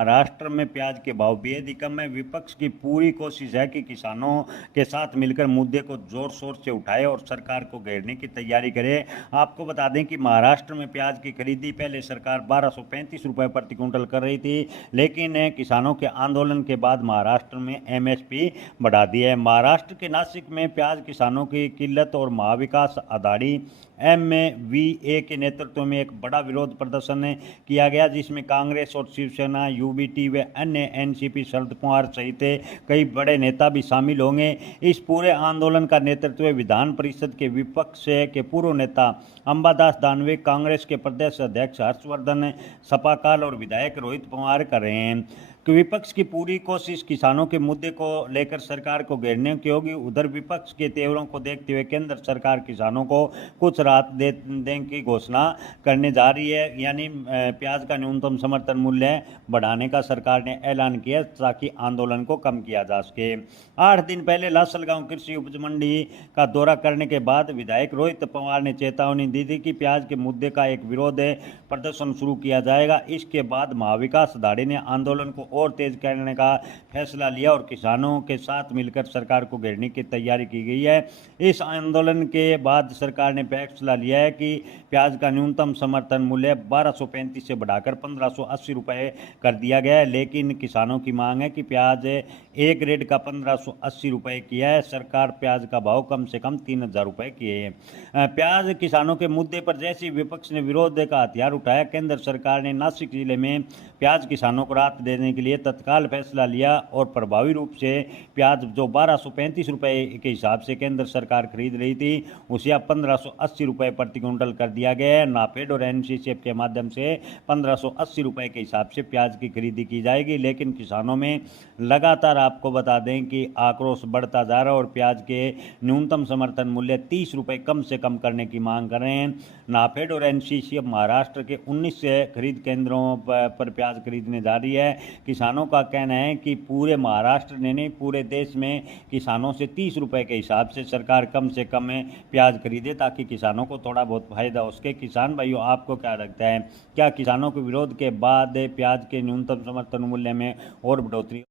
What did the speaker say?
महाराष्ट्र में प्याज के भाव बेहद ही कम है। विपक्ष की पूरी कोशिश है कि किसानों के साथ मिलकर मुद्दे को जोर शोर से उठाए और सरकार को घेरने की तैयारी करे। आपको बता दें कि महाराष्ट्र में प्याज की खरीदी पहले सरकार 1235 रुपये प्रति क्विंटल कर रही थी, लेकिन किसानों के आंदोलन के बाद महाराष्ट्र में एमएसपी बढ़ा दी है। महाराष्ट्र के नासिक में प्याज किसानों की किल्लत और महाविकास अघाड़ी MVA के नेतृत्व में एक बड़ा विरोध प्रदर्शन किया गया, जिसमें कांग्रेस और शिवसेना, यूबीटी व अन्य एनसीपी, शरद पवार सहित कई बड़े नेता भी शामिल होंगे। इस पूरे आंदोलन का नेतृत्व विधान परिषद के विपक्ष के पूर्व नेता अंबादास दानवे, कांग्रेस के प्रदेश अध्यक्ष हर्षवर्धन सपाकाल और विधायक रोहित पवार कर रहे हैं। कि विपक्ष की पूरी कोशिश किसानों के मुद्दे को लेकर सरकार को घेरने की होगी। उधर विपक्ष के तेवरों को देखते हुए केंद्र सरकार किसानों को कुछ राहत देने की घोषणा करने जा रही है, यानी प्याज का न्यूनतम समर्थन मूल्य बढ़ाने का सरकार ने ऐलान किया ताकि आंदोलन को कम किया जा सके। 8 दिन पहले लासलगांव कृषि उपज मंडी का दौरा करने के बाद विधायक रोहित पवार ने चेतावनी दी थी कि प्याज के मुद्दे का एक विरोध प्रदर्शन शुरू किया जाएगा। इसके बाद महाविकास अघाड़ी ने आंदोलन को और तेज करने का फैसला लिया और किसानों के साथ मिलकर सरकार को घेरने की तैयारी की गई है। इस आंदोलन के बाद सरकार ने फैसला लिया है कि प्याज का न्यूनतम समर्थन मूल्य 1235 से बढ़ाकर 1580 रुपये कर दिया गया है, लेकिन किसानों की मांग है कि प्याज ए ग्रेड का 1580 रुपये किया है। सरकार प्याज का भाव कम से कम 3000 रुपये किए हैं। प्याज किसानों के मुद्दे पर जैसे विपक्ष ने विरोध का हथियार उठाया, केंद्र सरकार ने नासिक जिले में प्याज किसानों को राहत देने के लिए तत्काल फैसला लिया और प्रभावी रूप से प्याज जो 1235 रुपये के हिसाब से केंद्र सरकार खरीद रही थी, उसे अब 1580 रुपये प्रति क्विंटल कर दिया गया है। नाफेड और एनसीसीएफ के माध्यम से 1580 रुपये के हिसाब से प्याज की खरीदी की जाएगी, लेकिन किसानों में लगातार आपको बता दें कि आक्रोश बढ़ता जा रहा है और प्याज के न्यूनतम समर्थन मूल्य 30 रुपये कम से कम करने की मांग कर रहे हैं। नाफेड और एनसीसीएफ महाराष्ट्र के 19 खरीद केंद्रों पर प्याज खरीदने जा रही है। किसानों का कहना है कि पूरे महाराष्ट्र ने नहीं, पूरे देश में किसानों से 30 रुपये के हिसाब से सरकार कम से कम प्याज खरीदे ताकि किसानों को थोड़ा बहुत फायदा हो सके। किसान भाइयों, आपको क्या लगता है, क्या किसानों के विरोध के बाद प्याज के न्यूनतम समर्थन मूल्य में और बढ़ोतरी